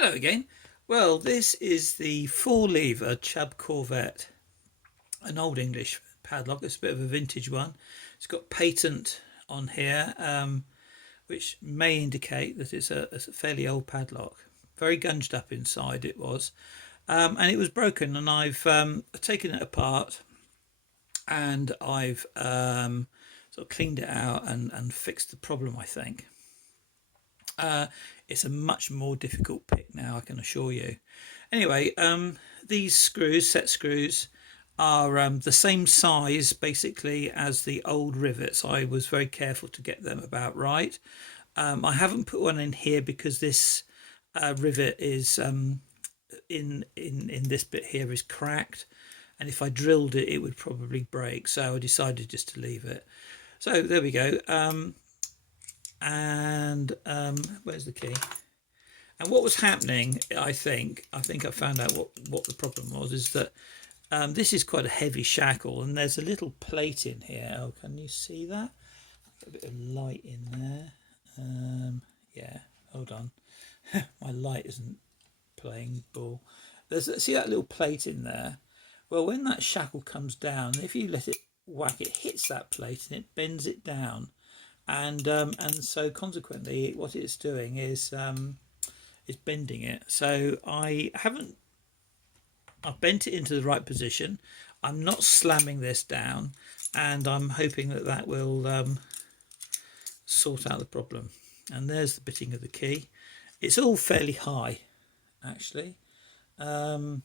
Hello again. Well, this is the four-lever Chubb Corvette, an old English padlock. It's a bit of a vintage one. It's got patent on here, which may indicate that it's a fairly old padlock. Very gunged up inside it was, and it was broken. And I've taken it apart, and I've sort of cleaned it out and fixed the problem, I think. It's a much more difficult pick now, I can assure you. Anyway, these screws, set screws, are the same size basically as the old rivets. I was very careful to get them about right. I haven't put one in here because this rivet is in this bit here is cracked, and if I drilled it, it would probably break. So I decided just to leave it. So there we go. Where's the key? And what was happening, I think I found out what the problem was, is that this is quite a heavy shackle, and there's a little plate in here. Oh, can you see that? Got a bit of light in there. Yeah, hold on. My light isn't playing ball. See that little plate in there? Well, when that shackle comes down, if you let it whack, it hits that plate and it bends it down. And so consequently what it's doing is bending it. So I've bent it into the right position. I'm not slamming this down, and I'm hoping that that will sort out the problem. And there's the bitting of the key. It's all fairly high actually, so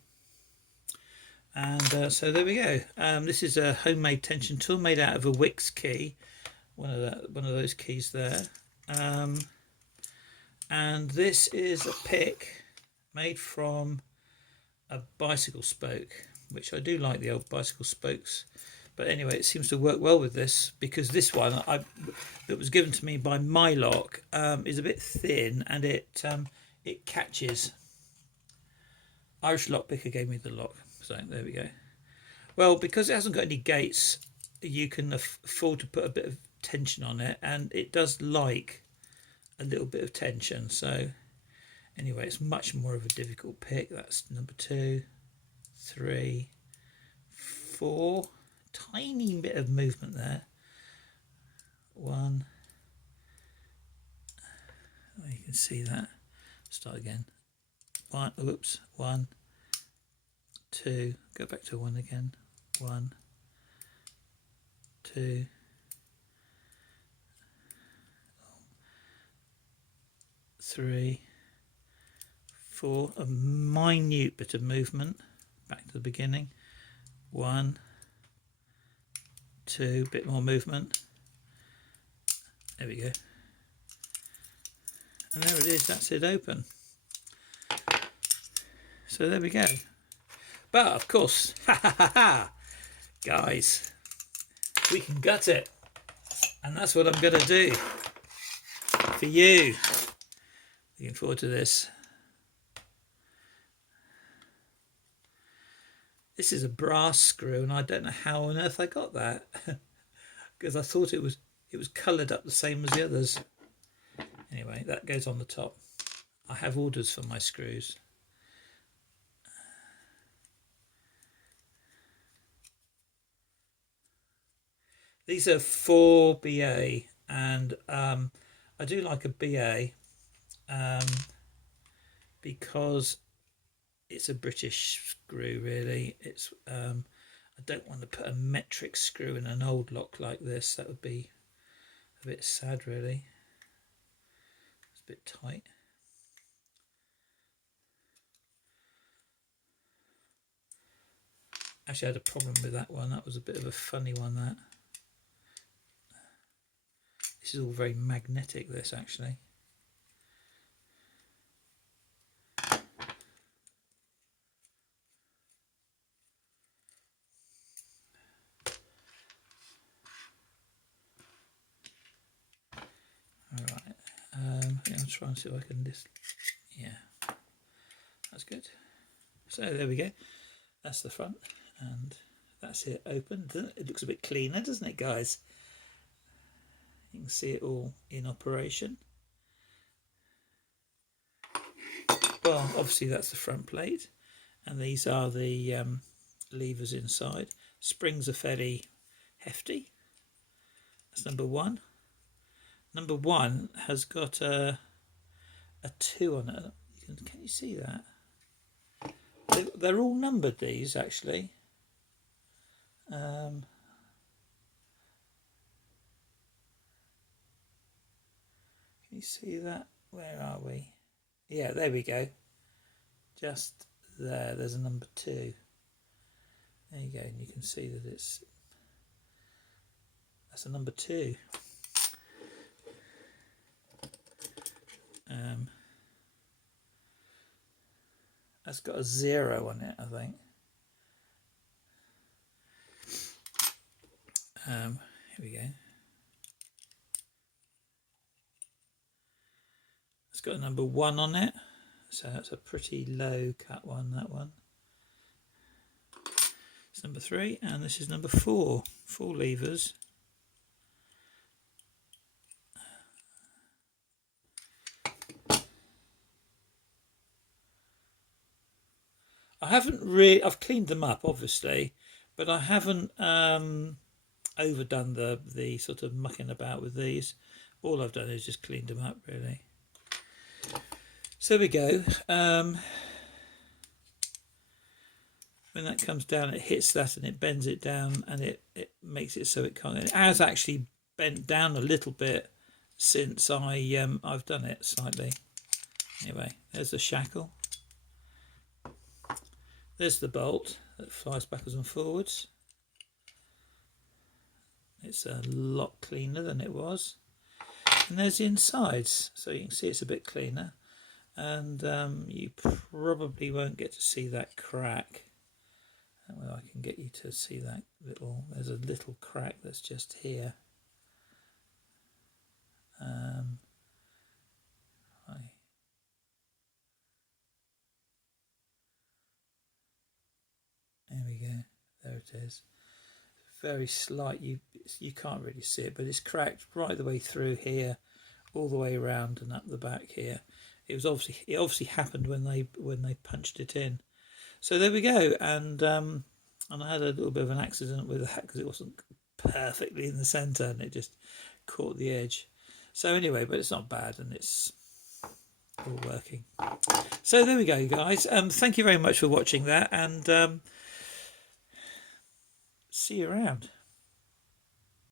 there we go. This is a homemade tension tool made out of a Wix key. One of those keys there, and this is a pick made from a bicycle spoke, which I do like the old bicycle spokes, but anyway, it seems to work well with this, because this one that was given to me by my lock is a bit thin, and it catches. Irish lock picker gave me the lock, so there we go. Well, because it hasn't got any gates, you can afford to put a bit of tension on it, and it does like a little bit of tension. So anyway, it's much more of a difficult pick. That's number 2, 3, 4. Tiny bit of movement there. 1. Oh, you can see that. Start again. 1. Oops. 1, 2. Go back to 1 again. 1, 2. 3, 4. A minute bit of movement back to the beginning. 1, 2. Bit more movement. There we go. And there it is. That's it open. So there we go. But of course, guys, we can gut it, and that's what I'm going to do for you. Looking forward to this. This is a brass screw, and I don't know how on earth I got that, because I thought it was coloured up the same as the others. Anyway, that goes on the top. I have orders for my screws. These are 4BA, and I do like a BA because it's a British screw, really. It's I don't want to put a metric screw in an old lock like this. That would be a bit sad, really. It's a bit tight. Actually, I had a problem with that one. That was a bit of a funny one, that. This is all very magnetic, this, actually. Alright, I'll try and see if I can just, yeah, that's good. So there we go. That's the front, and that's it open. It looks a bit cleaner, doesn't it, guys? You can see it all in operation. Well, obviously that's the front plate, and these are the levers inside. Springs are fairly hefty. That's number one. Number one has got a 2 on it. Can you see that? They're all numbered, these, actually. Can you see that? Where are we? Yeah, there we go. Just there, there's a number 2. There you go, and you can see that that's a number 2. That's got a 0 on it, I think. Here we go. It's got a number 1 on it, so that's a pretty low cut one, that one. It's number 3, and this is number 4. 4 levers. I've cleaned them up, obviously, but I haven't overdone the sort of mucking about with these. All I've done is just cleaned them up, really. So there we go. When that comes down, it hits that and it bends it down, and it makes it so it can't. It has actually bent down a little bit since I've done it slightly. Anyway, there's the shackle. There's the bolt that flies backwards and forwards. It's a lot cleaner than it was. And there's the insides, so you can see it's a bit cleaner. And you probably won't get to see that crack. Well, I can get you to see that there's a little crack that's just here. There we go. There it is. Very slight. You can't really see it, but it's cracked right the way through here, all the way around and up the back here. It obviously happened when they punched it in. So there we go. And I had a little bit of an accident with that because it wasn't perfectly in the centre and it just caught the edge. So anyway, but it's not bad and it's all working. So there we go, guys. Thank you very much for watching that, and see you around.